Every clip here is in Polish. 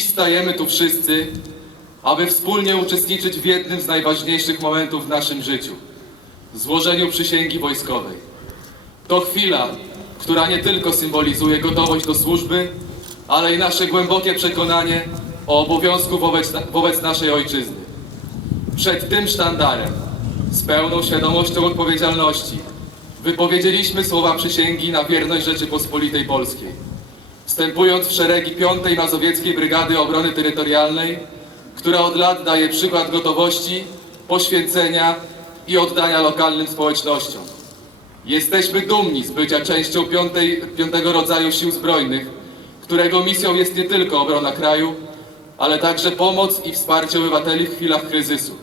stajemy tu wszyscy, aby wspólnie uczestniczyć w jednym z najważniejszych momentów w naszym życiu złożeniu przysięgi wojskowej. To chwila, która nie tylko symbolizuje gotowość do służby, ale i nasze głębokie przekonanie o obowiązku wobec, wobec naszej ojczyzny. Przed tym sztandarem, z pełną świadomością odpowiedzialności, wypowiedzieliśmy słowa przysięgi na wierność Rzeczypospolitej Polskiej. Wstępując w szeregi 5 Mazowieckiej Brygady Obrony Terytorialnej, która od lat daje przykład gotowości, poświęcenia i oddania lokalnym społecznościom. Jesteśmy dumni z bycia częścią piątej, piątego rodzaju sił zbrojnych, którego misją jest nie tylko obrona kraju, ale także pomoc i wsparcie obywateli w chwilach kryzysu.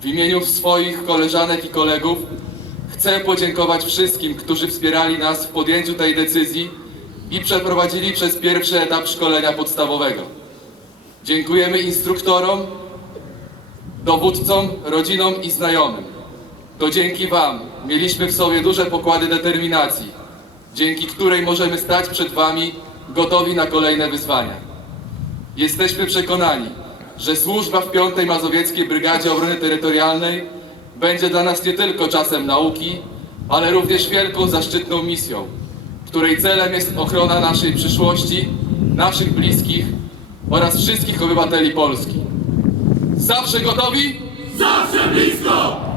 W imieniu swoich koleżanek i kolegów chcę podziękować wszystkim, którzy wspierali nas w podjęciu tej decyzji i przeprowadzili przez pierwszy etap szkolenia podstawowego. Dziękujemy instruktorom, dowódcom, rodzinom i znajomym. To dzięki Wam mieliśmy w sobie duże pokłady determinacji, dzięki której możemy stać przed Wami gotowi na kolejne wyzwania. Jesteśmy przekonani, że służba w 5 Mazowieckiej Brygadzie Obrony Terytorialnej będzie dla nas nie tylko czasem nauki, ale również wielką zaszczytną misją, której celem jest ochrona naszej przyszłości, naszych bliskich oraz wszystkich obywateli Polski. Zawsze gotowi? Zawsze blisko!